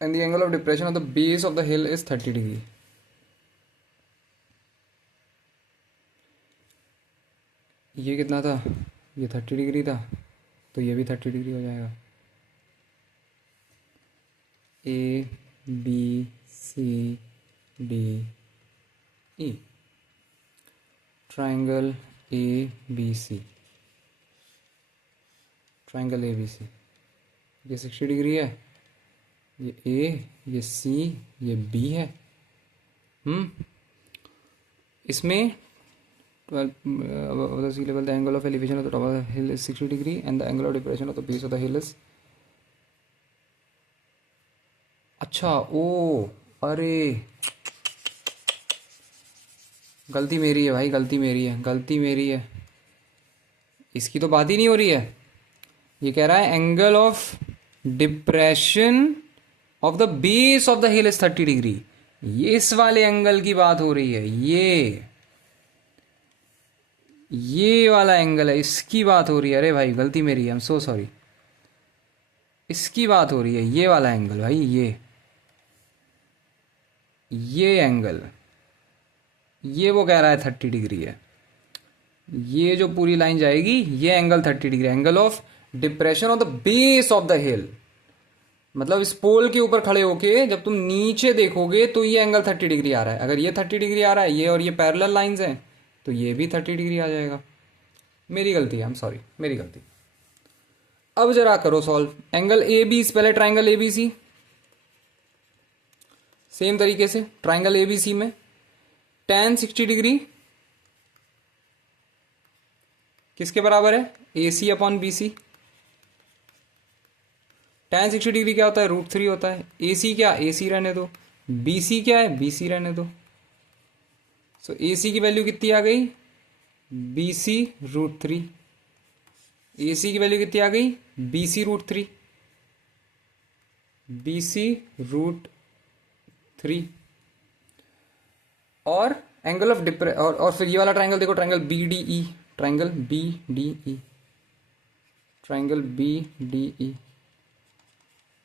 And the angle of depression of the base of the hill is 30 degree. ये कितना था? ये 30 डिग्री था, तो ये भी 30 डिग्री हो जाएगा। A B C D E, triangle A B C, triangle A B C. ये 60 डिग्री है, ये ए, ये सी, ये बी है। इसमें 12 sea level the angle of elevation of the top of the hill is 60 degree and the angle of depression of the base of the hill is. अच्छा, ओ, अरे गलती मेरी है भाई, गलती मेरी है, गलती मेरी है। इसकी तो बात ही नहीं हो रही है। ये कह रहा है angle of depression of the base of the hill is 30 degree. ये इस वाले एंगल की बात हो रही है, ये वाला एंगल है, इसकी बात हो रही है। अरे भाई गलती मेरी है, आई एम सो सॉरी। इसकी बात हो रही है, ये वाला एंगल भाई, ये एंगल, ये वो कह रहा है 30 डिग्री है। ये जो पूरी लाइन जाएगी, ये angle 30 degree, angle of depression of the base of the हिल। मतलब इस पोल के ऊपर खड़े होके जब तुम नीचे देखोगे तो ये एंगल 30 डिग्री आ रहा है। अगर ये 30 डिग्री आ रहा है, ये और ये पैरेलल लाइंस हैं, तो ये भी 30 डिग्री आ जाएगा। मेरी गलती है, आई एम सॉरी, मेरी गलती। अब जरा करो सॉल्व। एंगल ए बी, पहले triangle A B C, same तरीके से ट्राइंगल ए बी सी में tan 60 डिग्री किसके बराबर है? A C upon B C. tan 60 degree क्या होता है? √3 होता है। ए सी क्या? ए सी रहने दो। बी सी क्या है? बी सी रहने दो। सो ए सी की वैल्यू कितनी आ गई? B C √3। ए सी की वैल्यू कितनी आ गई? B C √3, B C √3। और एंगल ऑफ और फिर ये वाला ट्राइंगल देखो, triangle B D E, triangle B D E, triangle B D E,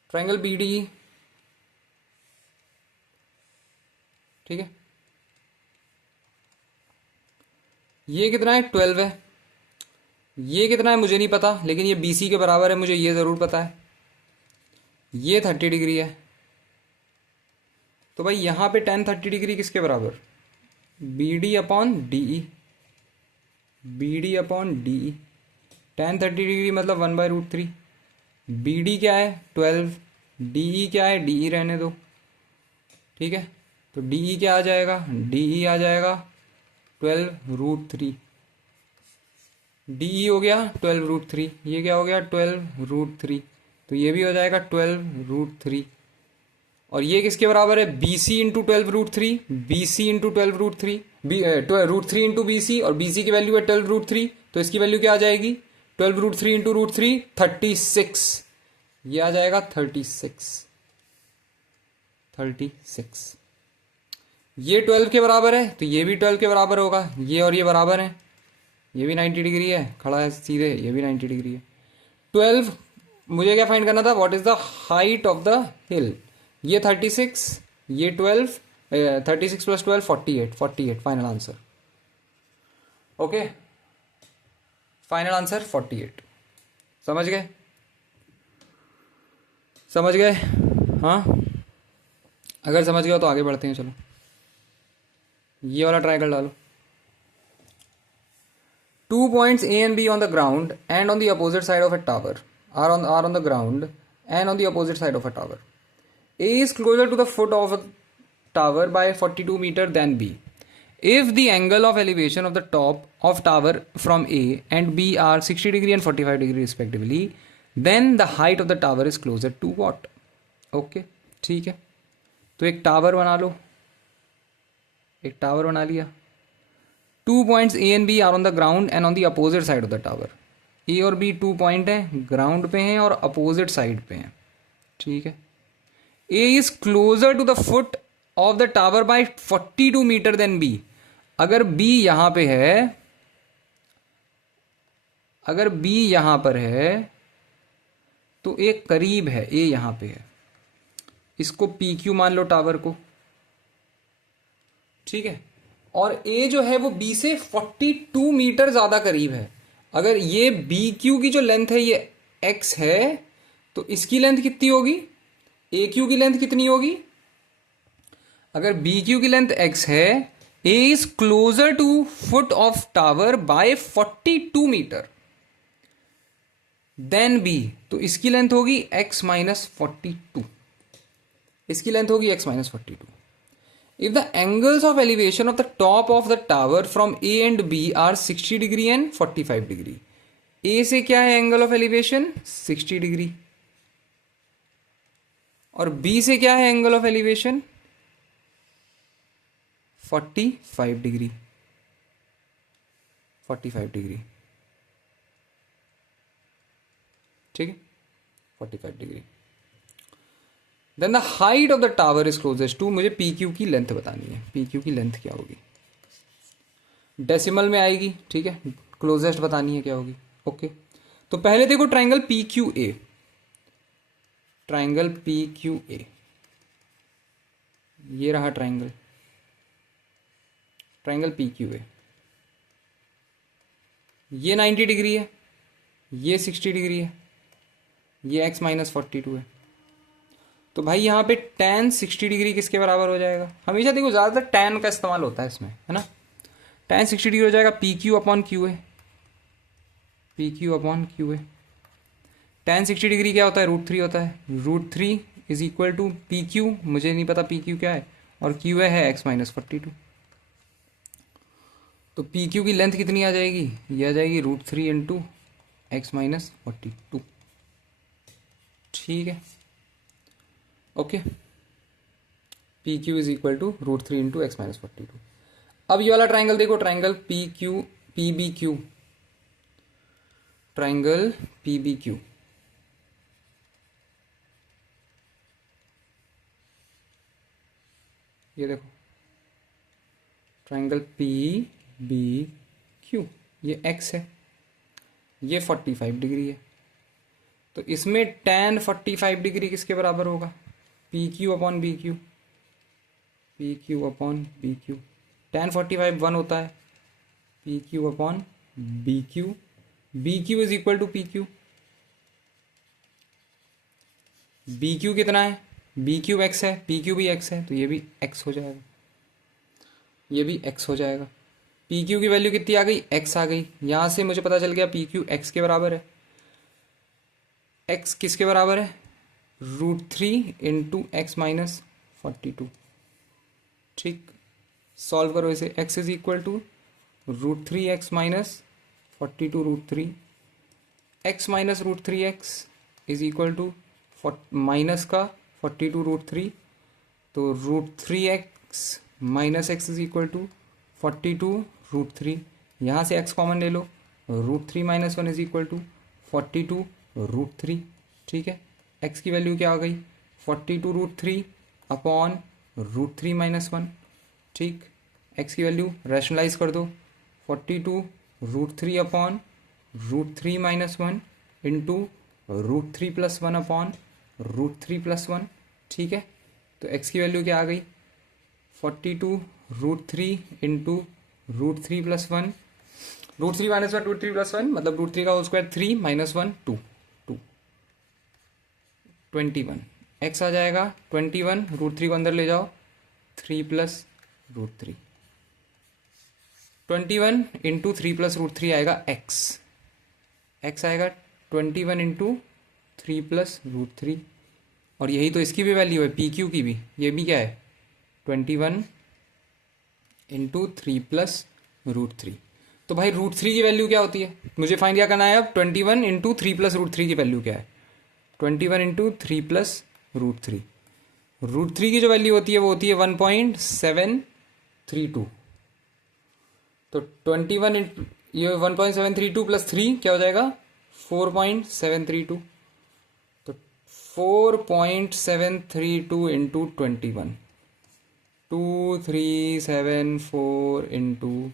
triangle B D E. ठीक है, ये कितना है? 12 है। ये कितना है मुझे नहीं पता, लेकिन ये बी सी के बराबर है, मुझे ये जरूर पता है। ये 30 डिग्री है, तो भाई यहां पे tan 30 डिग्री किसके बराबर? B D upon D E, B D upon D E. tan 30 degree मतलब 1/√3। बी डी क्या है? 12। डी ई क्या है? डी ई रहने दो। ठीक है, तो डी ई क्या आ जाएगा? डी ई आ जाएगा 12√3। डी ई हो गया 12√3, ये क्या हो गया? 12√3, तो ये भी हो जाएगा 12√3। और ये किसके बराबर है? B C into 12√3, B C into 12√3, √3 into B C, और बी सी की वैल्यू है 12√3, तो इसकी वैल्यू क्या आ जाएगी? 12√3 इंटू √3, 36। ये आ जाएगा 36। ये 12 के बराबर है, तो ये भी 12 के बराबर होगा। ये और ये बराबर है, ये भी 90 डिग्री है, खड़ा है सीधे, ये भी 90 डिग्री है। 12, मुझे क्या फाइंड करना था? What is the height of the हिल? ये 36, ये 12, 36 + 12 48। Final answer. Okay, final answer 48। समझ गए? समझ गए? हाँ, अगर समझ गए हो तो आगे बढ़ते हैं। चलो ये वाला ट्रायंगल डालो। 2 points A and B on the ground and on the opposite side of a tower are on the ground and on the opposite side of a tower. A is closer to the foot of a tower by 42 meter than B. If the angle of elevation of the top of tower from A and B are 60 degree and 45 degree respectively, then the height of the tower is closer to what? Okay ठीक है, तो एक tower बना लो, एक tower बना लिया. 2 points A and B are on the ground and on the opposite side of the tower. A और B 2 point हैं, ग्राउंड पे हैं और अपोजिट साइड पे हैं. ठीक है. A is closer to the foot of the tower by 42 metre than B. अगर B यहां पे है, अगर B यहां पर है तो A करीब है, A यहां पे है. इसको PQ मान लो टावर को. ठीक है. और A जो है वो B से 42 मीटर ज्यादा करीब है. अगर ये BQ की जो लेंथ है ये X है तो इसकी लेंथ कितनी होगी? AQ की लेंथ कितनी होगी? अगर BQ की लेंथ X है, A is closer to foot of tower by 42 metre then B, तो इसकी लेंथ होगी X माइनस 42. इसकी लेंथ होगी X minus 42. If the angles of elevation of the top of the tower from A and B are 60 degree and 45 degree. A से क्या है angle of elevation? 60 degree. और B से क्या है angle of elevation? 45 degree. 45 degree. ठीक है, 45 degree. Then the height of the tower is closest to, मुझे पी क्यू की लेंथ बतानी है. पी क्यू की लेंथ क्या होगी? डेसिमल में आएगी. ठीक है, क्लोजेस्ट बतानी है क्या होगी. ओके, तो पहले देखो triangle P Q A. Triangle P Q A, ये रहा triangle. Triangle P Q A, ये 90 डिग्री है, ये 60 डिग्री है, ये x माइनस 42 है. तो भाई यहाँ पे tan 60 डिग्री किसके बराबर हो जाएगा? हमेशा देखो ज़्यादातर tan का इस्तेमाल होता है इसमें, है ना. tan 60 डिग्री हो जाएगा P Q upon Q A. P Q upon Q A. tan 60 degree क्या होता है? √3 होता है. √3 is equal to P Q, मुझे नहीं पता पी क्यू क्या है, और क्यू ए है x माइनस 42. तो पी क्यू की लेंथ कितनी आ जाएगी? ये आ जाएगी √3 इंटू एक्स माइनस 42. ठीक है, okay. P Q is equal to √3 into X minus 42. अब ये वाला ट्राइंगल देखो, triangle P Q P B Q. Triangle P B Q, ये देखो ट्राइंगल पी बी क्यू, ये एक्स है, ये 45 डिग्री है. तो इसमें tan 45 डिग्री किसके बराबर होगा? P Q upon B Q. P Q upon B Q. tan 45 1 होता है. P Q upon B Q. B Q is equal to P Q. B Q कितना है? बी क्यू एक्स है, पी क्यू भी X है, तो ये भी एक्स हो जाएगा, ये भी एक्स हो जाएगा. पी क्यू की वैल्यू कितनी आ गई? एक्स आ गई. यहां से मुझे पता चल गया पी क्यू एक्स के बराबर है. एक्स किसके बराबर है? √3 इंटू एक्स माइनस 42. ठीक, सॉल्व करो इसे. X is equal to √3 X minus 42 √3. X minus √3 X is equal to minus का 42 √3. तो √3 X minus X is equal to 42 √3. यहाँ से एक्स कॉमन ले लो. √3 माइनस 1 इज इक्वल टू 42 √3. ठीक है, एक्स की वैल्यू क्या आ गई? 42 √3 अपॉन √3 माइनस 1. ठीक, एक्स की वैल्यू रैशनलाइज कर दो. 42 √3 upon √3 minus 1 into √3 plus 1 upon √3 plus 1. ठीक है, तो एक्स की वैल्यू क्या आ गई? 42 √3 इंटू √3 प्लस 1. √3 माइनस 1 √3 प्लस 1 मतलब √3 का होल स्क्वायर 3 माइनस 1 2 21. एक्स आ जाएगा 21. √3 को अंदर ले जाओ, 3 प्लस √3. 21 इंटू 3 प्लस √3 आएगा एक्स. एक्स आएगा 21 इंटू 3 प्लस √3. और यही तो इसकी भी वैल्यू है, पी क्यू की भी. ये भी क्या है? 21 इंटू 3 + √3। तो भाई √3 की वैल्यू क्या होती है मुझे फाइंड क्या करना है अब, 21 इंटू 3 + √3 की वैल्यू क्या है, 21 इंटू 3 + √3। √3 की जो वैल्यू होती है वो होती है 1.732। तो 21 इंटू ये 1.732 + 3 क्या हो जाएगा, 4.732। तो 4.732 इंटू 21, 2374 इंटू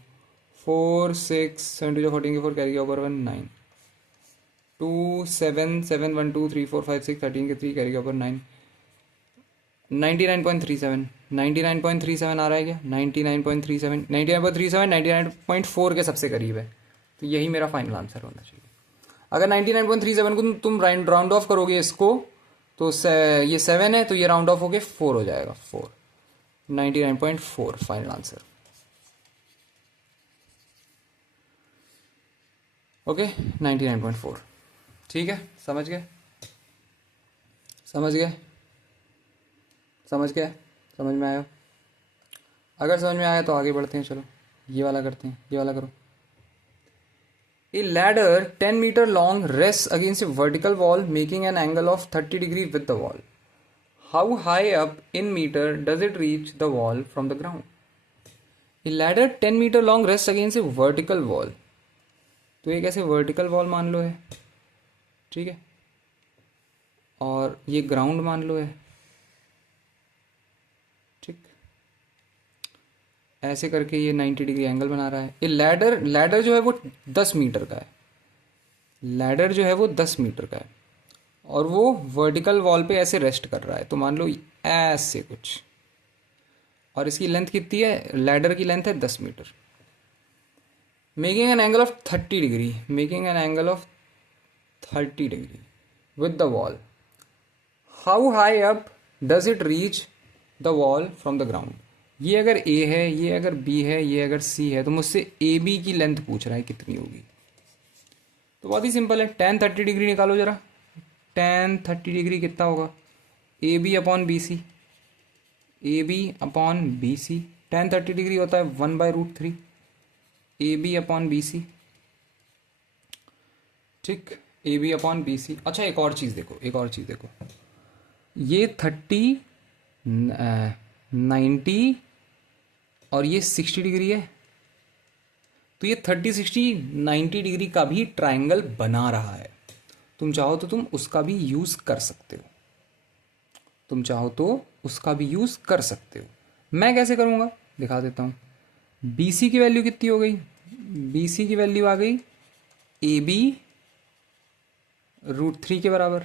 4 6 7 2 14 के 4 कैरी ओवर 1 9 2 7 7 1 2 3 4 5 6 13 के 3 कैरी ओवर 9 99.37 99.37 आ रहा है क्या, 99.37 99.37 99.4 के सबसे करीब है। तो यही मेरा फाइनल आंसर होना चाहिए। अगर 99.37 को तुम राउंड ऑफ करोगे इसको तो ये 7 है तो ये राउंड ऑफ होके 4 हो जाएगा, 4 99.4 फाइनल आंसर। ओके 99.4 ठीक है, समझ गए समझ गए समझ गए समझ में आया। अगर समझ में आया तो आगे बढ़ते हैं, चलो ये वाला करते हैं, ये वाला करो। A ladder 10 meter long rests against a vertical wall making an angle of 30 degree with the wall. How high up in meter does it reach the wall from the ground? A ladder 10 meter long rests against a vertical wall. तो एक ऐसे vertical wall मान लो है, ठीक है, और ये ग्राउंड मान लो है, ठीक, ऐसे करके ये 90 डिग्री एंगल बना रहा है। ये लैडर जो है वो 10 मीटर का है, लैडर जो है वो 10 मीटर का है और वो वर्टिकल वॉल पे ऐसे रेस्ट कर रहा है। तो मान लो ऐसे कुछ, और इसकी लेंथ कितनी है, लैडर की लेंथ है 10 metre. Making an angle of 30 degree, making an angle of 30 degree with the wall. How high up does it reach the wall from the ground. ये अगर ए है, ये अगर बी है, ये अगर सी है, तो मुझसे ए बी की लेंथ पूछ रहा है कितनी होगी। तो बहुत ही सिंपल है, tan 30 डिग्री निकालो जरा। tan 30 डिग्री कितना होगा, A B upon B C, A B upon B C. tan 30 degree होता है 1/√3 A B upon B C, ठीक, A B upon B C. अच्छा एक और चीज़ देखो, एक और चीज़ देखो, ये 30 90 और ये 60 डिग्री है, तो ये 30 60 90 डिग्री का भी ट्राइंगल बना रहा है। तुम चाहो तो तुम उसका भी यूज़ कर सकते हो, तुम चाहो तो उसका भी यूज़ कर सकते हो। मैं कैसे करूँगा दिखा देता हूँ। बी सी की वैल्यू कितनी हो गई, बी सी की वैल्यू आ गई ए बी √3 के बराबर।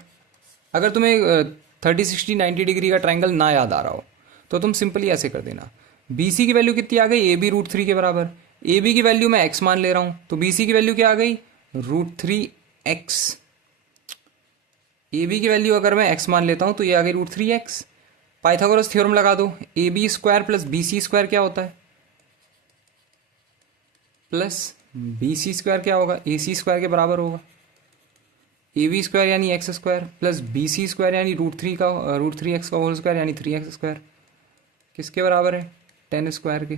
अगर तुम्हें 30 60 90 डिग्री का ट्राइंगल ना याद आ रहा हो तो तुम सिंपली ऐसे कर देना, बी सी की वैल्यू कितनी आ गई, ए बी √3 के बराबर। ए बी की वैल्यू मैं एक्स मान ले रहा हूँ, तो बी सी की वैल्यू क्या आ गई, √3x। ए बी की वैल्यू अगर मैं एक्स मान लेता हूँ तो ये आ गई √3x। पाइथागोरस थ्योरम लगा दो, A B square plus B C square क्या होता है, प्लस बी सी स्क्वायर क्या होगा, ए सी स्क्वायर के बराबर होगा। ए बी स्क्वायर यानी X square plus B C square यानी √3x का होल स्क्वायर यानी 3x स्क्वायर किसके बराबर है, 10 स्क्वायर के।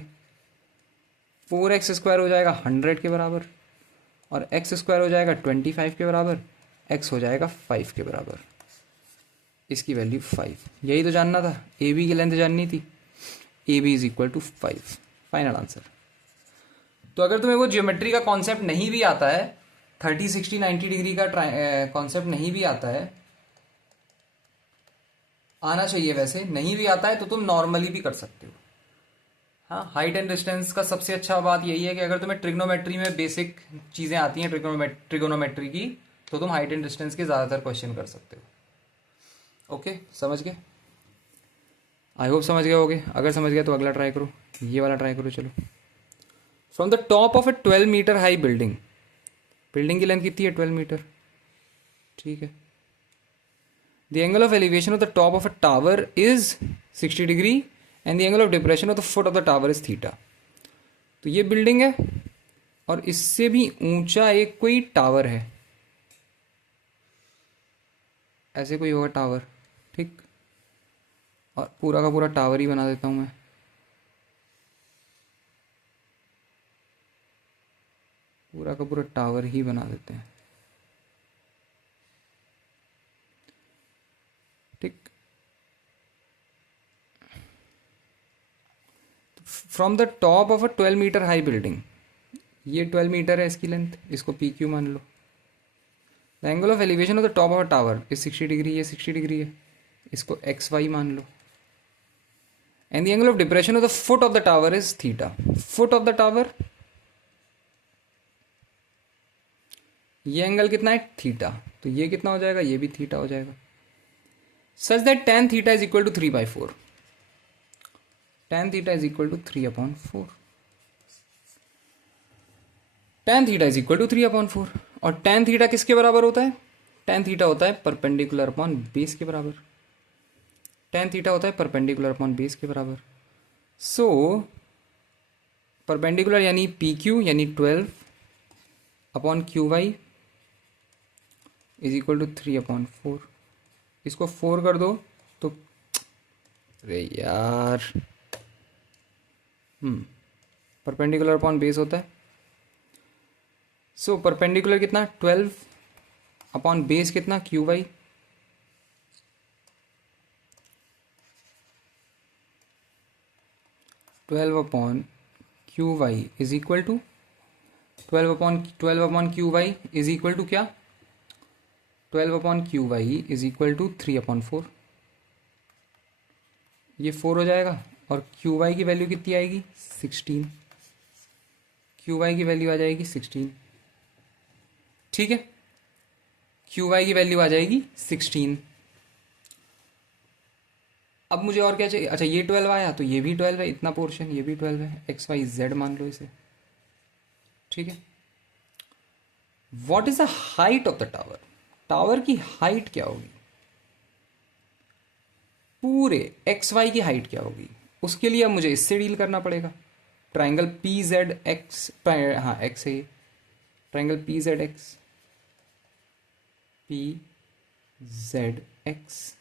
4x स्क्वायर हो जाएगा 100 के बराबर, और x स्क्वायर हो जाएगा 25 के बराबर, x हो जाएगा 5 के बराबर। इसकी वैल्यू 5, यही तो जानना था, ए बी की लेंथ जाननी थी। A B is equal to 5, final answer. तो अगर तुम्हें वो ज्योमेट्री का कॉन्सेप्ट नहीं भी आता है, 30 60 90 डिग्री का कॉन्सेप्ट नहीं भी आता है, आना चाहिए वैसे, नहीं भी आता है तो तुम नॉर्मली भी कर सकते हो। हाँ, हाइट एंड डिस्टेंस का सबसे अच्छा बात यही है कि अगर तुम्हें ट्रिग्नोमेट्री में बेसिक चीज़ें आती हैं ट्रिग्नोमेट्री की, तो तुम हाइट एंड डिस्टेंस के ज़्यादातर क्वेश्चन कर सकते हो। ओके समझ गए, आई होप समझ गए होगे। अगर समझ गए तो अगला ट्राई करो, ये वाला ट्राई करो। चलो, from the top of a 12 metre high building, building की लेंथ कितनी है, 12 मीटर, ठीक है। The angle of elevation of the top of a tower is 60 degree and the angle of depression of the foot of the tower is theta. तो ये building है और इससे भी ऊंचा एक कोई टावर है, ऐसे कोई होगा टावर, ठीक, और पूरा का पूरा टावर ही बना देता हूं मैं। पूरा का पूरा टावर ही बना देते हैं। ठीक, from the top of a 12 metre high building, ये 12 मीटर है इसकी लेंथ, इसको पी क्यू मान लो। The angle of elevation of the top of a tower is 60 degree, ये 60 डिग्री है, इसको एक्स वाई मान लो। And the angle of depression of the foot of the tower is theta. Foot of the tower, ये angle कितना है, theta, तो ये कितना हो जाएगा, ये भी थीटा हो जाएगा। Such that tan theta is equal to 3/4, tan theta is equal to 3/4, tan theta is equal to 3/4। और tan थीटा किसके बराबर होता है, tan थीटा होता है परपेंडिकुलर अपॉन बेस के बराबर, tan थीटा होता है परपेंडिकुलर अपॉन बेस के बराबर। सो परपेंडिकुलर यानी पी क्यू यानी 12 upon Q Y is equal to 3/4। इसको 4 कर दो तो, अरे यार, परपेंडिकुलर अपॉन बेस होता है। सो परपेंडिकुलर कितना, 12 अपॉन बेस कितना, Q Y, twelve upon Q Y is equal to 12 upon Q Y is equal to क्या, 12 upon Q Y is equal to 3/4। ये 4 हो जाएगा और क्यू वाई की वैल्यू कितनी आएगी, 16। क्यू वाई की वैल्यू आ जाएगी 16, ठीक है, क्यू वाई की वैल्यू आ जाएगी 16। अब मुझे और क्या चाहिए, अच्छा ये 12 आया तो ये भी 12 है, इतना पोर्शन ये भी 12 है, एक्स वाई जेड मान लो इसे, ठीक है। What is the height of the tower, tower की हाइट क्या होगी, पूरे एक्स वाई की हाइट क्या होगी, उसके लिए अब मुझे इससे डील करना पड़ेगा। ट्राइंगल पी जेड एक्स, हाँ एक्स है, triangle P Z x, P Z x,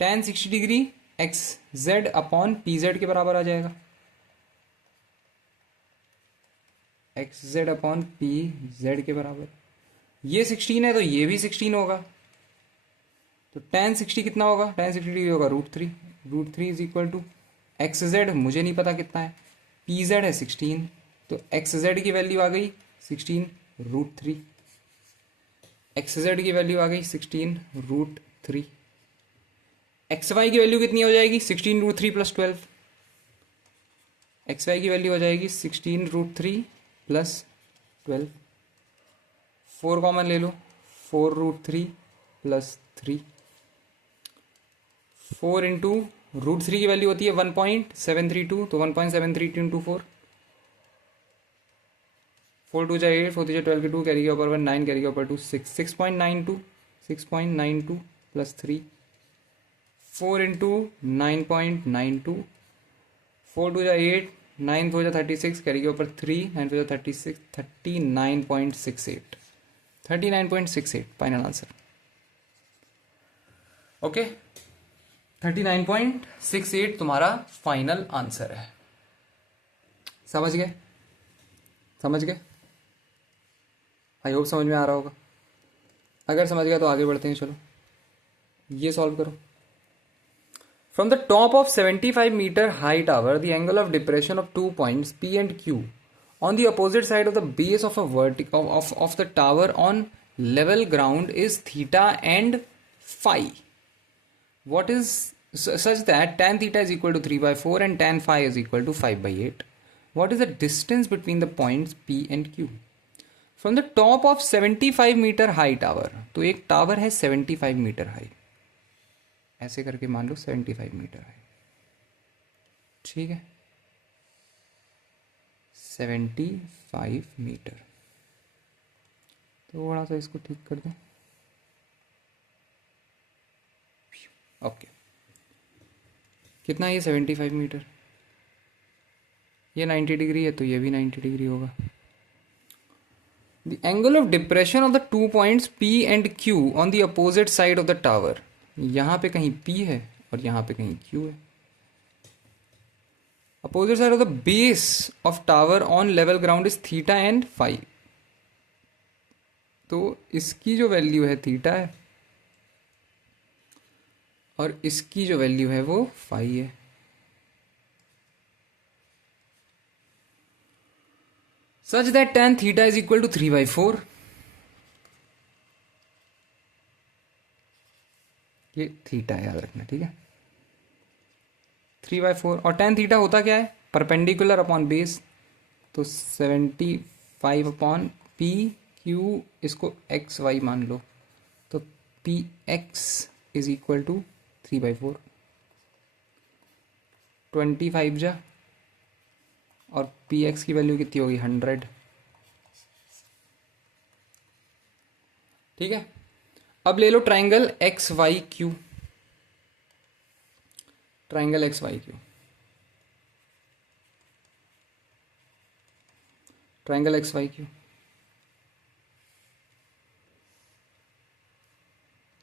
tan 60 degree x Z upon P Z के बराबर आ जाएगा, x Z upon P Z के बराबर। ये 16 है तो ये भी 16 होगा, तो tan 60 कितना होगा, tan 60 डिग्री होगा √3, √3 is equal to X Z, मुझे नहीं पता कितना है, पी जेड है 16, तो एक्स जेड की वैल्यू आ गई 16 √3, एक्स जेड की वैल्यू आ गई 16 √3। एक्स वाई की वैल्यू कितनी हो जाएगी, 16 √3 प्लस 12, एक्स वाई की वैल्यू हो जाएगी 16 √3 प्लस 12, 4 कॉमन ले लो, 4 √3 प्लस 3, 4 इंटू √3 की वैल्यू होती है 1.732, तो 1.732 इंटू 4, 4 2 8, 4 3 12 के 2, कैरी के ऊपर 1 9, कैरी के ऊपर 2 6, 6.92 प्लस 3, 4 इंटू 9.92, 4 2 8, 9 4 36, कैरी के ऊपर 3, 9 4 36, 39.68, 39.68 फाइनल आंसर। ओके, 39.68 तुम्हारा फाइनल आंसर है। समझ गए, समझ गए, आई होप समझ में आ रहा होगा। अगर समझ गया तो आगे बढ़ते हैं, चलो ये सॉल्व करो। From the top of 75-meter high tower, the angle of depression of 2 points P and Q on the opposite side of the base of a of the tower on level ground is theta and phi. What is such that tan theta is equal to 3/4 and tan phi is equal to 5/8? What is the distance between the points P and Q? From the top of 75-meter high tower, तो एक tower है 75 metre high, ऐसे करके मान लो 75 metre है, ठीक है, 75 metre, थोड़ा सा इसको ठीक कर दें, ओके, कितना है ये 75 मीटर, ये 90 डिग्री है तो ये भी 90 डिग्री होगा। The angle of depression of the 2 points P and Q on the opposite side of the tower, यहाँ पे कहीं P है और यहाँ पे कहीं Q है, opposite side of the base of tower on level ground is theta and phi. तो इसकी जो वैल्यू है थीटा है और इसकी जो वैल्यू है वो फाई है। Such that tan theta is equal to 3/4। ये थीटा याद रखना, ठीक है, 3/4। और tan थीटा होता क्या है, परपेंडिकुलर अपॉन बेस, तो 75 अपॉन पी क्यू, इसको एक्स वाई मान लो, तो P X is equal to 3/4। 25 जा, और पी एक्स की वैल्यू कितनी होगी 100। ठीक है, अब ले लो triangle X Y Q, triangle X Y Q, triangle X Y Q,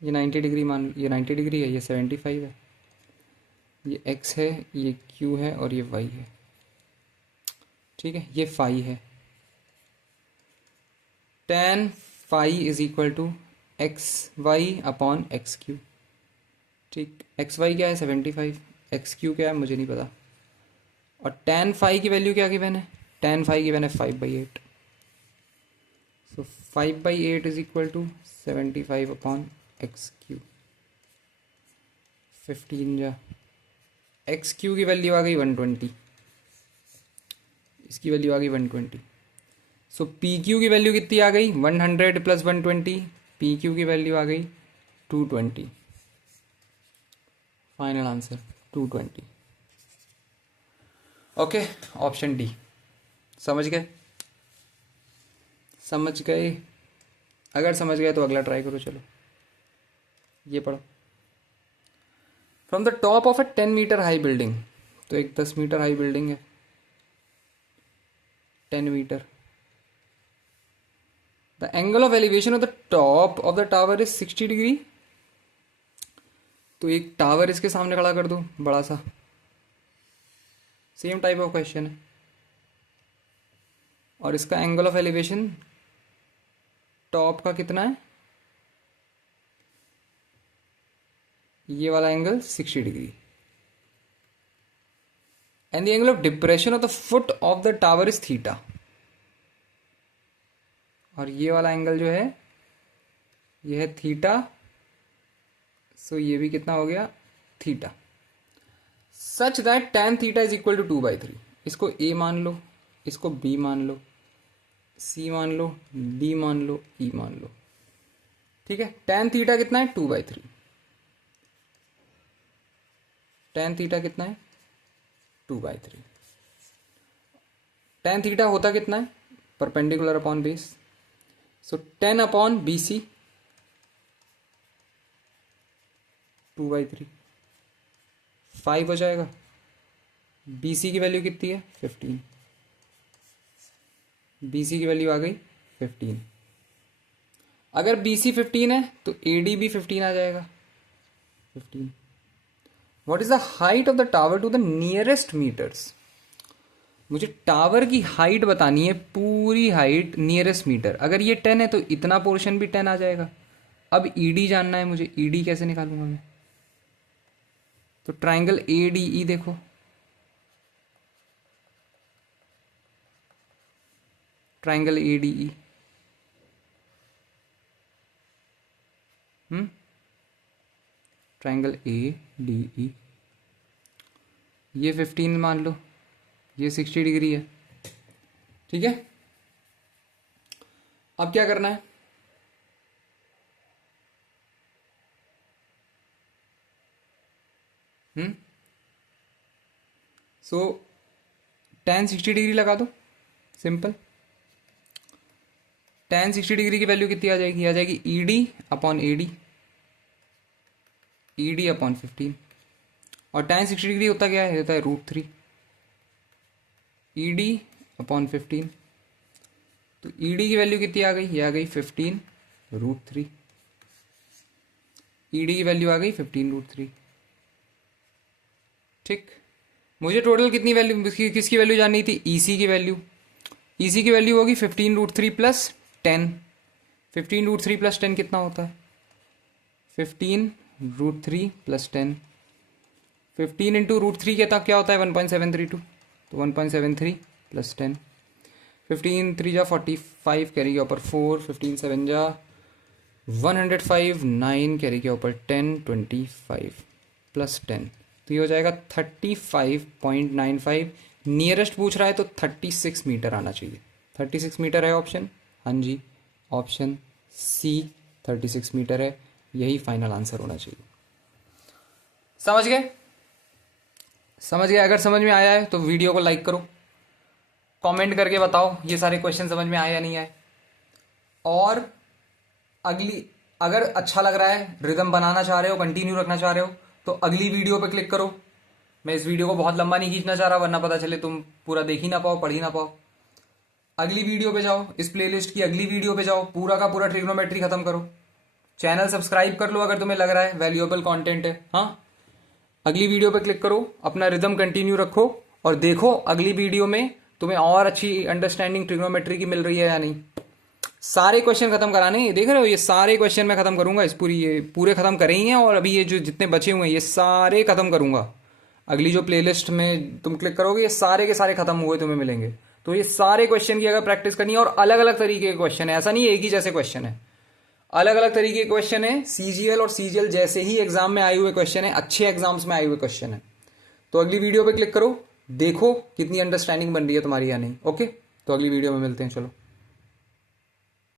ये 90 डिग्री मान, ये 90 डिग्री है, ये 75 है, ये x है, ये q है और ये y है। ठीक है, ये फाई है। tan phi is equal to X Y upon X Q. ठीक, एक्स वाई क्या है 75, एक्स क्यू क्या है मुझे नहीं पता, और tan फाई की वैल्यू क्या गिवन है, tan फाई गिवन है 5/8। So 5/8 is equal to 75 upon X Q. 15 जा, एक्स क्यू की वैल्यू आ गई 120, इसकी वैल्यू आ गई 120। सो पी क्यू की वैल्यू कितनी आ गई 100 प्लस 120, पी क्यू की वैल्यू आ गई 220। Final answer 220। Okay, option D. समझ गए, समझ गए, अगर समझ गए तो अगला ट्राई करो। चलो ये पढ़ो, from the top of a 10 metre high building, तो एक 10 मीटर हाई बिल्डिंग है, 10 metre, the angle of elevation of the top of the tower is 60 degree. तो एक टावर इसके सामने खड़ा कर दो बड़ा सा, सेम टाइप ऑफ क्वेश्चन है, और इसका एंगल ऑफ एलिवेशन टॉप का कितना है, ये वाला angle 60 degree, and the angle of depression of the foot of the tower is theta. और ये वाला एंगल जो है ये है थीटा, सो ये भी कितना हो गया theta. Such that tan theta is equal to 2/3। इसको ए मान लो, इसको बी मान लो, सी मान लो, डी मान लो, ई मान लो। ठीक है, tan थीटा कितना है 2/3, tan थीटा कितना है 2/3। tan थीटा होता कितना है, परपेंडिकुलर अपॉन बेस, सो 10 अपॉन बी सी 2/3, 5 हो जाएगा। बी सी की वैल्यू कितनी है 15, बी सी की वैल्यू आ गई 15। अगर बी सी 15 है तो ए डी भी 15 आ जाएगा 15। What is the height of the tower to the nearest metres. मुझे टावर की हाइट बतानी है, पूरी हाइट नियरेस्ट मीटर। अगर ये 10 है तो इतना पोर्शन भी 10 आ जाएगा। अब ईडी जानना है मुझे, ईडी कैसे निकालूंगा मैं, तो ट्राइंगल ए डी ई देखो, triangle A D E, triangle A D E, ये 15 मान लो, ये 60 डिग्री है। ठीक है, अब क्या करना है, सो tan 60 डिग्री लगा दो, सिंपल। tan 60 डिग्री की वैल्यू कितनी आ जाएगी, आ जाएगी E D upon A D, E D upon 15। और tan 60 डिग्री होता क्या है, होता है √3, ई डी अपॉन 15। तो ई डी की वैल्यू कितनी आ गई, ये आ गई 15 √3, ई डी की वैल्यू आ गई 15 √3। ठीक, मुझे टोटल कितनी वैल्यू किसकी वैल्यू जाननी थी, ईसी की वैल्यू। ईसी की वैल्यू होगी 15√3 प्लस 10। 15√3 प्लस 10 कितना होता है, 15√3 प्लस 10। 15 इंटू √3 क्या होता है 1.732, तो 1.73 प्लस 10। 15 3 जा 45, कैरी के ऊपर 4, 15 7 जा 105, 9 कैरी के ऊपर 10, 25 प्लस 10, तो ये हो जाएगा 35.95। नियरेस्ट पूछ रहा है तो 36 मीटर आना चाहिए। 36 मीटर है ऑप्शन, हाँ जी ऑप्शन सी 36 मीटर है, यही फाइनल आंसर होना चाहिए। समझ गए, समझ गए। अगर समझ में आया है तो वीडियो को लाइक करो, कमेंट करके बताओ ये सारे क्वेश्चन समझ में आए या नहीं आए। और अगली, अगर अच्छा लग रहा है, रिदम बनाना चाह रहे हो, कंटिन्यू रखना चाह रहे हो, तो अगली वीडियो पे क्लिक करो। मैं इस वीडियो को बहुत लंबा नहीं खींचना चाह रहा, वरना पता चले तुम पूरा देख ही ना पाओ, पढ़ ही ना पाओ। अगली वीडियो पे जाओ, इस प्लेलिस्ट की अगली वीडियो पे जाओ, पूरा का पूरा ट्रिग्नोमेट्री खत्म करो। चैनल सब्सक्राइब कर लो अगर तुम्हें लग रहा है वैल्यूएबल कंटेंट है। हाँ, अगली वीडियो पे क्लिक करो, अपना रिदम कंटिन्यू रखो और देखो अगली वीडियो में तुम्हें और अच्छी अंडरस्टैंडिंग ट्रिग्नोमेट्री की मिल रही है या नहीं। सारे क्वेश्चन खत्म कराने, देख रहे हो ये सारे क्वेश्चन मैं खत्म करूंगा, इस पूरी ये पूरे खत्म करे ही हैं, और अभी ये जो जितने बचे हुए हैं ये सारे खत्म करूंगा। अगली जो प्लेलिस्ट में तुम क्लिक करोगे ये सारे के सारे खत्म हुए तुम्हें मिलेंगे। तो ये सारे क्वेश्चन की अगर प्रैक्टिस करनी है, और अलग अलग तरीके के क्वेश्चन है, ऐसा नहीं है एक ही जैसे क्वेश्चन है, अलग अलग तरीके के क्वेश्चन है। सीजीएल और सीजीएल जैसे ही एग्जाम में आए हुए क्वेश्चन है, अच्छे एग्जाम्स में आए हुए क्वेश्चन है। तो अगली वीडियो पे क्लिक करो, देखो कितनी अंडरस्टैंडिंग बन रही है तुम्हारी या नहीं। ओके, तो अगली वीडियो में मिलते हैं, चलो।